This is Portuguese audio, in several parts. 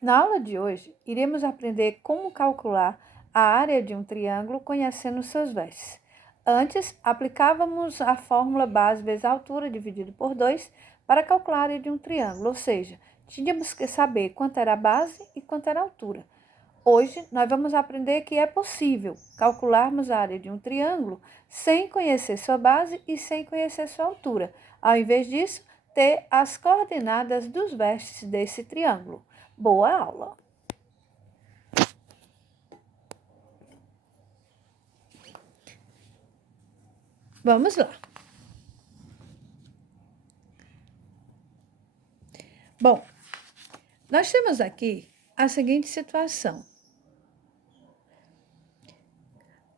Na aula de hoje, iremos aprender como calcular a área de um triângulo conhecendo seus vértices. Antes, aplicávamos a fórmula base vezes a altura dividido por 2 para calcular a área de um triângulo, ou seja, tínhamos que saber quanto era a base e quanto era a altura. Hoje, nós vamos aprender que é possível calcularmos a área de um triângulo sem conhecer sua base e sem conhecer sua altura. Ao invés disso, ter as coordenadas dos vértices desse triângulo. Boa aula! Vamos lá. Bom, nós temos aqui a seguinte situação.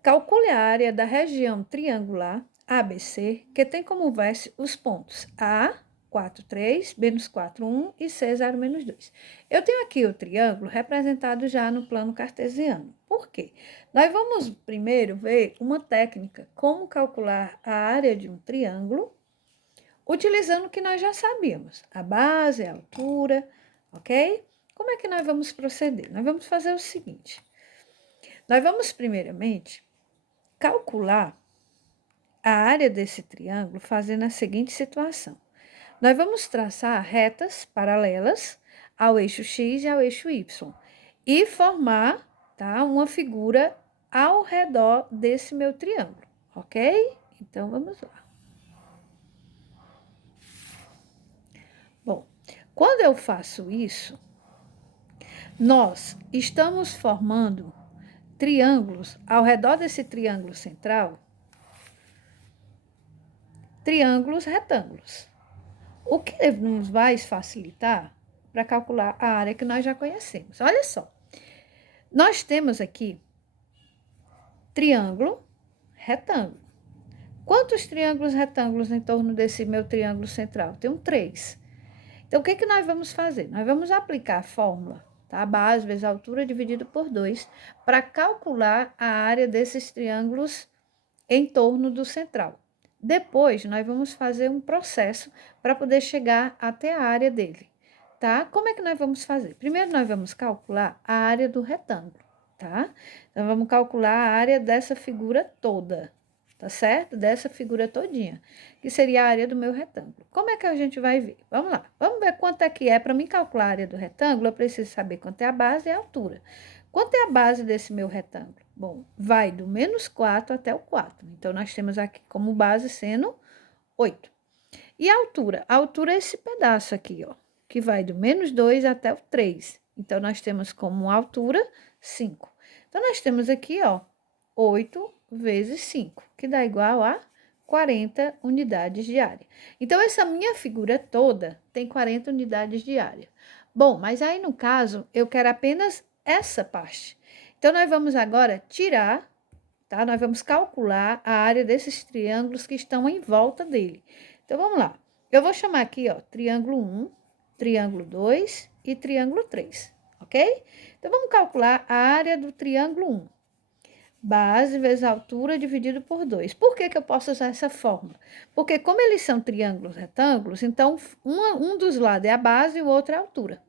Calcule a área da região triangular ABC, que tem como vértice os pontos A, 4, 3, menos 4, 1 e C, 0, menos 2. Eu tenho aqui o triângulo representado já no plano cartesiano. Por quê? Nós vamos primeiro ver uma técnica, como calcular a área de um triângulo, utilizando o que nós já sabíamos, a base, a altura, ok? Como é que nós vamos proceder? Nós vamos fazer o seguinte. Nós vamos, primeiramente, calcular a área desse triângulo fazendo a seguinte situação. Nós vamos traçar retas paralelas ao eixo X e ao eixo Y e formar, tá, uma figura ao redor desse meu triângulo, ok? Então, vamos lá. Bom, quando eu faço isso, nós estamos formando triângulos ao redor desse triângulo central, triângulos retângulos. O que nos vai facilitar para calcular a área que nós já conhecemos. Olha só, nós temos aqui triângulo, retângulo. Quantos triângulos retângulos em torno desse meu triângulo central? Tem 3. Então, o que nós vamos fazer? Nós vamos aplicar a fórmula, tá? Base vezes a altura dividido por 2, para calcular a área desses triângulos em torno do central. Depois, nós vamos fazer um processo para poder chegar até a área dele, tá? Como é que nós vamos fazer? Primeiro, nós vamos calcular a área do retângulo, tá? Então, vamos calcular a área dessa figura toda, tá certo? Dessa figura todinha, que seria a área do meu retângulo. Como é que a gente vai ver? Vamos lá. Vamos ver quanto é que é. Para mim calcular a área do retângulo, eu preciso saber quanto é a base e a altura. Quanto é a base desse meu retângulo? Bom, vai do menos 4 até o 4. Então, nós temos aqui como base sendo 8. E a altura? A altura é esse pedaço aqui, ó, que vai do menos 2 até o 3. Então, nós temos como altura 5. Então, nós temos aqui, ó, 8 vezes 5, que dá igual a 40 unidades de área. Então, essa minha figura toda tem 40 unidades de área. Bom, mas aí, no caso, eu quero apenas essa parte. Então, nós vamos agora tirar, tá? Nós vamos calcular a área desses triângulos que estão em volta dele. Então, vamos lá. Eu vou chamar aqui, ó, triângulo 1, triângulo 2 e triângulo 3, ok? Então, vamos calcular a área do triângulo 1. Base vezes altura dividido por 2. Por que eu posso usar essa fórmula? Porque como eles são triângulos retângulos, então um dos lados é a base e o outro é a altura.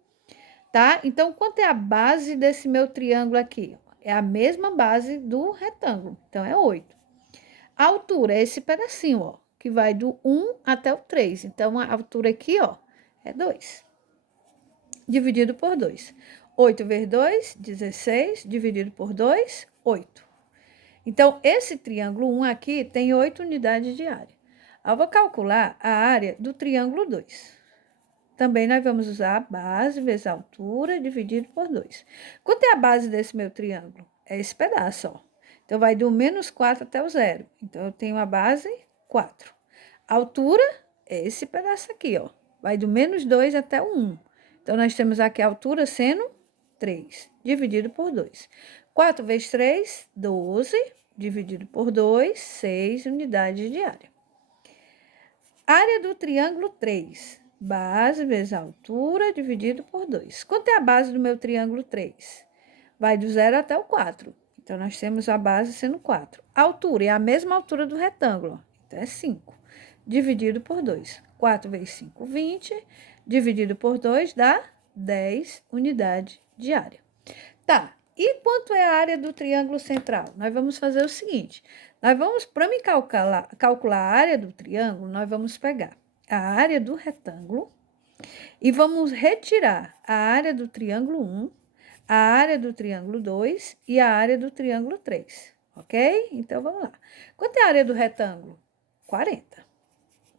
Tá? Então, quanto é a base desse meu triângulo aqui? É a mesma base do retângulo, então é 8. A altura é esse pedacinho, ó, que vai do 1 até o 3. Então, a altura aqui, ó, é 2. Dividido por 2. 8 vezes 2, 16. Dividido por 2, 8. Então, esse triângulo 1 aqui tem 8 unidades de área. Eu vou calcular a área do triângulo 2. Também nós vamos usar a base vezes a altura dividido por 2. Quanto é a base desse meu triângulo? É esse pedaço, ó. Então, vai do menos 4 até o 0. Então, eu tenho a base 4. A altura é esse pedaço aqui, ó. Vai do menos 2 até o 1. Então, nós temos aqui a altura sendo 3, dividido por 2. 4 vezes 3, 12, dividido por 2, 6 unidades de área. Área do triângulo 3. Base vezes a altura dividido por 2. Quanto é a base do meu triângulo 3? Vai do 0 até o 4. Então, nós temos a base sendo 4. A altura é a mesma altura do retângulo. Então, é 5. Dividido por 2. 4 vezes 5, 20. Dividido por 2 dá 10 unidades de área. Tá, e quanto é a área do triângulo central? Nós vamos fazer o seguinte, para mim calcular a área do triângulo, nós vamos pegar a área do retângulo e vamos retirar a área do triângulo 1, a área do triângulo 2 e a área do triângulo 3, ok? Então, vamos lá. Quanto é a área do retângulo? 40.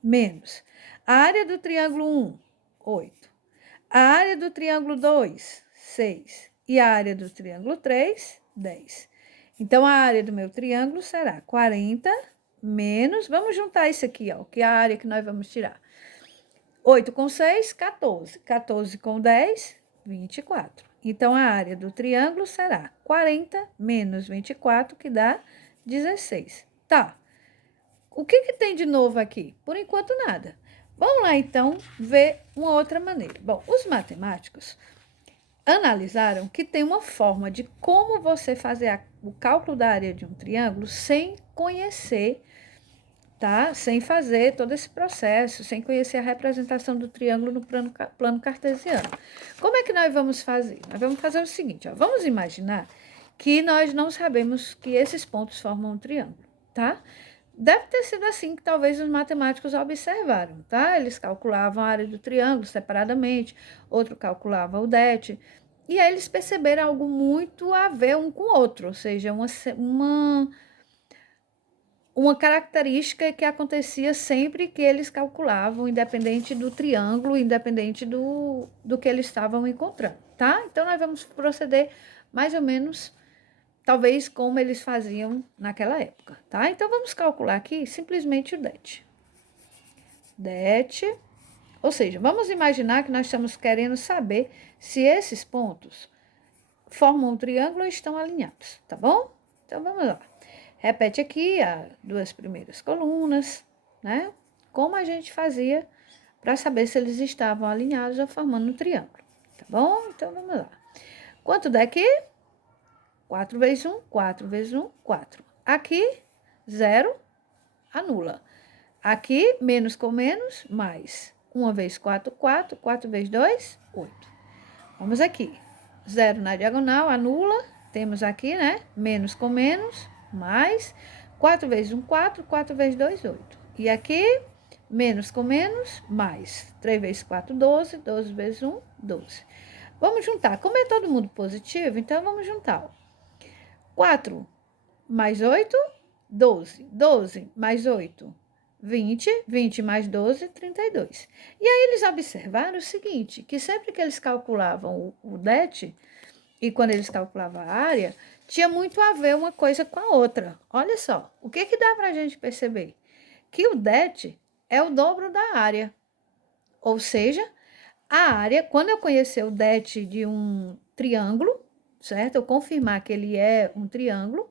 Menos a área do triângulo 1, 8. A área do triângulo 2, 6. E a área do triângulo 3, 10. Então, a área do meu triângulo será 40 menos... Vamos juntar isso aqui, ó, que é a área que nós vamos tirar. 8 com 6, 14. 14 com 10, 24. Então, a área do triângulo será 40 menos 24, que dá 16. Tá. O que tem de novo aqui? Por enquanto, nada. Vamos lá, então, ver uma outra maneira. Bom, os matemáticos analisaram que tem uma forma de como você fazer o cálculo da área de um triângulo sem conhecer, tá? Sem fazer todo esse processo, sem conhecer a representação do triângulo no plano cartesiano. Como é que nós vamos fazer? Nós vamos fazer o seguinte, ó, vamos imaginar que nós não sabemos que esses pontos formam um triângulo, tá? Deve ter sido assim que talvez os matemáticos observaram, tá? Eles calculavam a área do triângulo separadamente, outro calculava o det, e aí eles perceberam algo muito a ver um com o outro, ou seja, uma característica que acontecia sempre que eles calculavam, independente do triângulo, independente do que eles estavam encontrando, tá? Então, nós vamos proceder mais ou menos talvez como eles faziam naquela época, tá? Então, vamos calcular aqui simplesmente o det. Det, ou seja, vamos imaginar que nós estamos querendo saber se esses pontos formam um triângulo ou estão alinhados, tá bom? Então, vamos lá. Repete aqui as duas primeiras colunas, né? Como a gente fazia para saber se eles estavam alinhados ou formando um triângulo, tá bom? Então, vamos lá. Quanto dá aqui? 4 vezes 1, 4 vezes 1, 4. Aqui, 0, anula. Aqui, menos com menos, mais. 1 vezes 4, 4. 4 vezes 2, 8. Vamos aqui. 0 na diagonal, anula. Temos aqui, né? Menos com menos, mais. 4 vezes 1, 4. 4 vezes 2, 8. E aqui, menos com menos, mais. 3 vezes 4, 12. 12 vezes 1, 12. Vamos juntar. Como é todo mundo positivo, então vamos juntar, ó. 4 mais 8, 12. 12 mais 8, 20. 20 mais 12, 32. E aí eles observaram o seguinte, que sempre que eles calculavam o det, e quando eles calculavam a área, tinha muito a ver uma coisa com a outra. Olha só, o que dá para a gente perceber? Que o det é o dobro da área. Ou seja, a área, quando eu conhecer o det de um triângulo, certo? Eu confirmar que ele é um triângulo.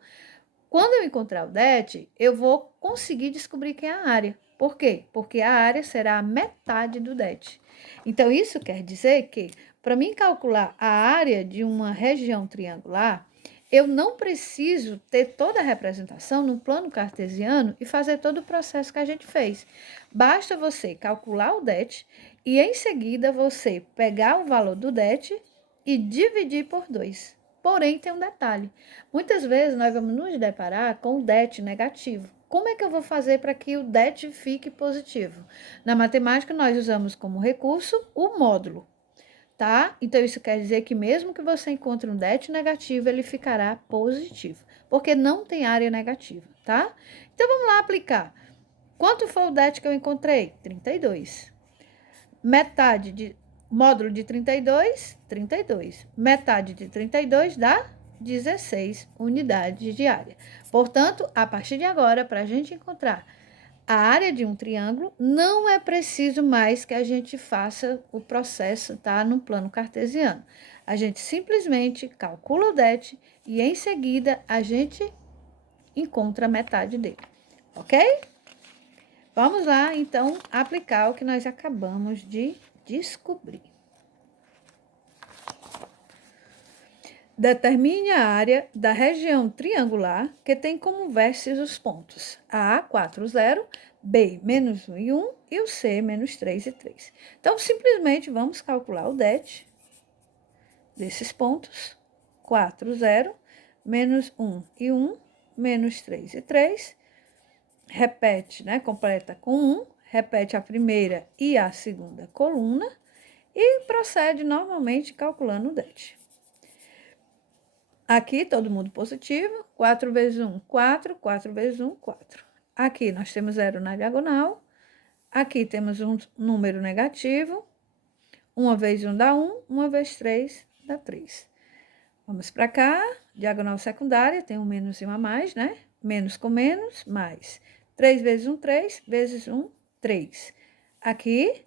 Quando eu encontrar o det, eu vou conseguir descobrir quem é a área. Por quê? Porque a área será a metade do det. Então, isso quer dizer que, para mim calcular a área de uma região triangular, eu não preciso ter toda a representação no plano cartesiano e fazer todo o processo que a gente fez. Basta você calcular o det e, em seguida, você pegar o valor do det e dividir por 2. Porém, tem um detalhe. Muitas vezes nós vamos nos deparar com o det negativo. Como é que eu vou fazer para que o det fique positivo? Na matemática, nós usamos como recurso o módulo, tá? Então, isso quer dizer que mesmo que você encontre um det negativo, ele ficará positivo, porque não tem área negativa, tá? Então, vamos lá aplicar. Quanto foi o det que eu encontrei? 32. Metade de... Módulo de 32, 32. Metade de 32 dá 16 unidades de área. Portanto, a partir de agora, para a gente encontrar a área de um triângulo, não é preciso mais que a gente faça o processo, tá? No plano cartesiano. A gente simplesmente calcula o det e, em seguida, a gente encontra a metade dele, ok? Vamos lá, então, aplicar o que nós acabamos de descobrir. Determine a área da região triangular que tem como vértices os pontos A, 4, 0, B, -1 e 1 e o C, -3 e 3. Então, simplesmente vamos calcular o det. desses pontos, 4, 0, menos 1 e 1, menos 3 e 3, repete, né, completa com 1, repete a primeira e a segunda coluna e procede normalmente calculando o det. Aqui, todo mundo positivo, 4 vezes 1, 4, 4 vezes 1, 4. Aqui nós temos 0 na diagonal, aqui temos um número negativo, 1 vezes 1 dá 1, 1 vezes 3 dá 3. Vamos para cá, diagonal secundária, tem um menos e um a mais, né? Menos com menos, mais. 3 vezes 1, 3, vezes 1, 3. Aqui,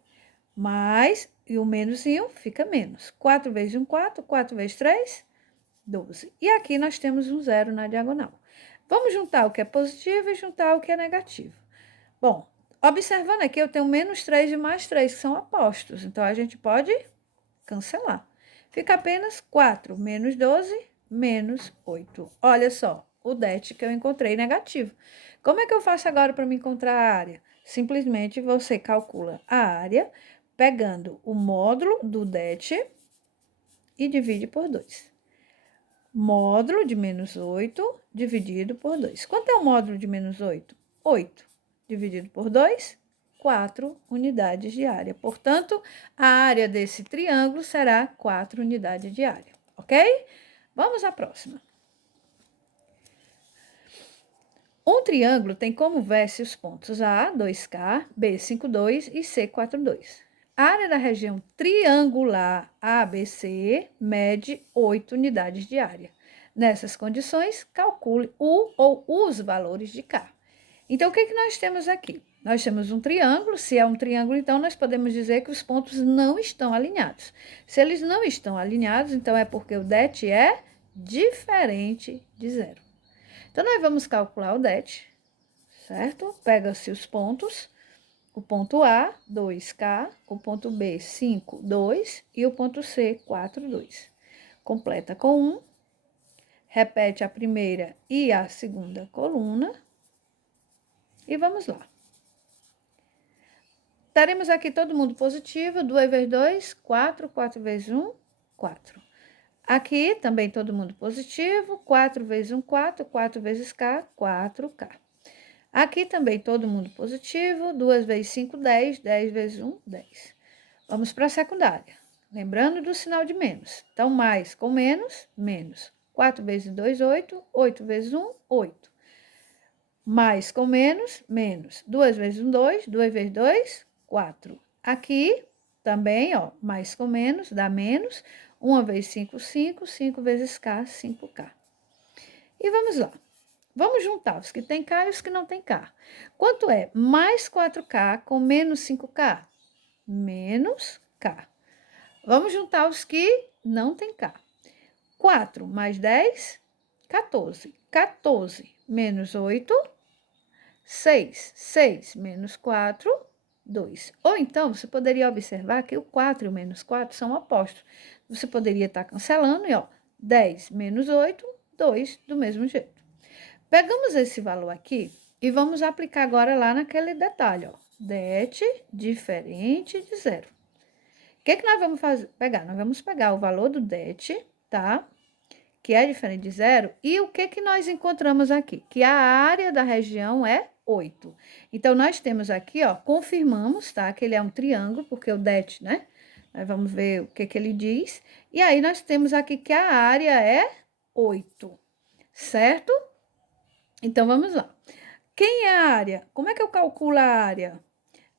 mais, e o menos e 1 fica menos. 4 vezes 1, 4, 4 vezes 3, 12. E aqui nós temos um 0 na diagonal. Vamos juntar o que é positivo e juntar o que é negativo. Bom, observando aqui, eu tenho menos 3 e mais 3, que são opostos. Então, a gente pode cancelar. Fica apenas 4 menos 12, menos 8. Olha só, o det que eu encontrei negativo. Como é que eu faço agora para me encontrar a área? Simplesmente você calcula a área pegando o módulo do det e divide por 2. Módulo de menos 8 dividido por 2. Quanto é o módulo de menos 8? 8 dividido por 2, 4 unidades de área. Portanto, a área desse triângulo será 4 unidades de área, ok? Vamos à próxima. Um triângulo tem como vértice os pontos A, 2K, B, 5,2 e C, 4,2. A área da região triangular ABC mede 8 unidades de área. Nessas condições, calcule o ou os valores de K. Então, o que nós temos aqui? Nós temos um triângulo. Se é um triângulo, então, nós podemos dizer que os pontos não estão alinhados. Se eles não estão alinhados, então é porque o det é diferente de 0. Então, nós vamos calcular o det, certo? Pega-se os pontos. O ponto A, 2K, o ponto B, 5, 2 e o ponto C, 4, 2. Completa com 1, repete a primeira e a segunda coluna e vamos lá. Teremos aqui todo mundo positivo, 2 vezes 2, 4, 4 vezes 1, 4. Aqui também todo mundo positivo, 4 vezes 1, 4, 4 vezes K, 4K. Aqui também todo mundo positivo, 2 vezes 5, 10, 10 vezes 1, 10. Vamos para a secundária, lembrando do sinal de menos. Então, mais com menos, menos. 4 vezes 2, 8, 8 vezes 1, 8. Mais com menos, menos. 2 vezes 1, 2, 2 vezes 2, 4. Aqui também, ó, mais com menos, dá menos. 1 vezes 5, 5, 5 vezes K, 5K. E vamos lá. Vamos juntar os que tem K e os que não tem K. Quanto é mais 4K com menos 5K? Menos K. Vamos juntar os que não tem K. 4 mais 10, 14. 14 menos 8, 6. 6 menos 4, 2. Ou então, você poderia observar que o 4 e o menos 4 são opostos. Você poderia estar cancelando e, ó, 10 menos 8, 2, do mesmo jeito. Pegamos esse valor aqui e vamos aplicar agora lá naquele detalhe, ó. Det diferente de 0. O que nós vamos pegar? Nós vamos pegar o valor do det, tá? Que é diferente de 0. E o que nós encontramos aqui? Que a área da região é 8. Então, nós temos aqui, ó, confirmamos, tá? Que ele é um triângulo, porque o det, né? Nós vamos ver o que ele diz. E aí, nós temos aqui que a área é 8, certo? Então, vamos lá. Quem é a área? Como é que eu calculo a área?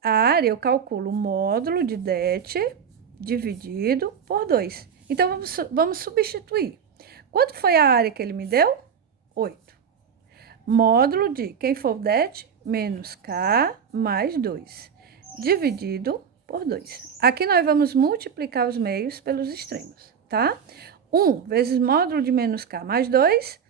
A área eu calculo o módulo de det dividido por 2. Então, vamos substituir. Quanto foi a área que ele me deu? 8. Módulo de, quem for o det, menos K mais 2, dividido por 2. Aqui nós vamos multiplicar os meios pelos extremos, tá? 1 vezes módulo de menos K mais 2,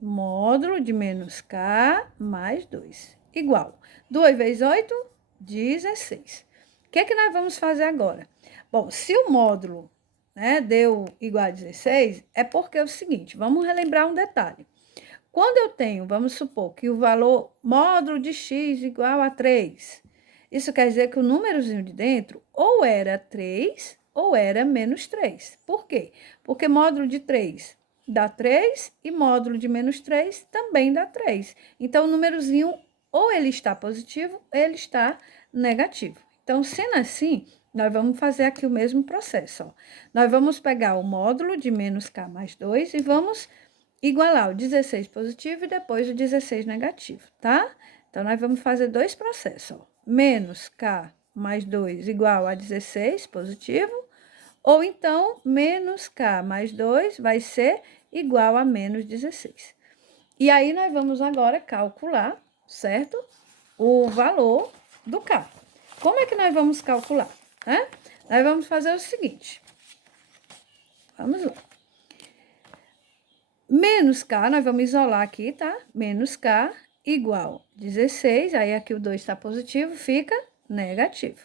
módulo de menos K mais 2, igual. 2 vezes 8, 16. O que nós vamos fazer agora? Bom, se o módulo, né, deu igual a 16, é porque é o seguinte, vamos relembrar um detalhe. Quando eu tenho, vamos supor, que o valor módulo de x igual a 3, isso quer dizer que o númerozinho de dentro ou era 3 ou era menos 3. Por quê? Porque módulo de 3 dá 3 e módulo de menos 3 também dá 3. Então, o númerozinho ou ele está positivo ou ele está negativo. Então, sendo assim, nós vamos fazer aqui o mesmo processo. Ó. Nós vamos pegar o módulo de menos k mais 2 e vamos igualar o 16 positivo e depois o 16 negativo, tá? Então, nós vamos fazer dois processos. Ó. Menos k mais 2 igual a 16 positivo, ou então, menos k mais 2 vai ser igual a menos 16. E aí, nós vamos agora calcular, certo? O valor do k. Como é que nós vamos calcular? Nós vamos fazer o seguinte. Vamos lá. Menos k, nós vamos isolar aqui, tá? Menos k igual 16, aí aqui o 2 está positivo, fica negativo.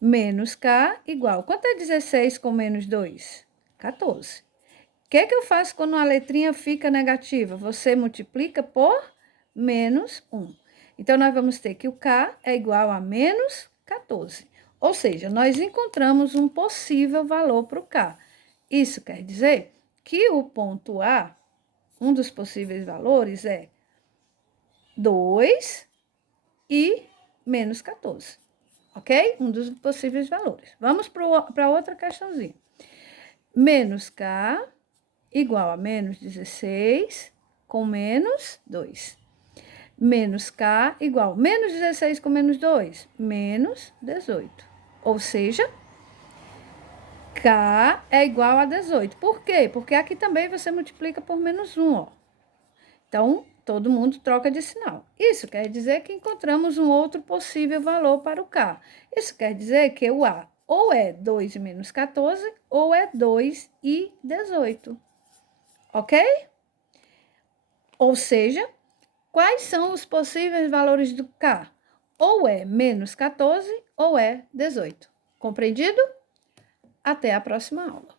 Menos k igual, quanto é 16 com menos 2? 14. O que eu faço quando a letrinha fica negativa? Você multiplica por menos 1. Então, nós vamos ter que o k é igual a menos 14. Ou seja, nós encontramos um possível valor para o k. Isso quer dizer que o ponto A, um dos possíveis valores é 2 e menos 14. Ok? Um dos possíveis valores. Vamos para outra questãozinha. Menos k igual a menos 16 com menos 2. Menos k igual menos 16 com menos 2, menos 18. Ou seja, k é igual a 18. Por quê? Porque aqui também você multiplica por menos 1, ó. Então, todo mundo troca de sinal. Isso quer dizer que encontramos um outro possível valor para o k. Isso quer dizer que o a ou é 2 e menos 14, ou é 2 e 18. Ok? Ou seja, quais são os possíveis valores do k? Ou é menos 14 ou é 18. Compreendido? Até a próxima aula.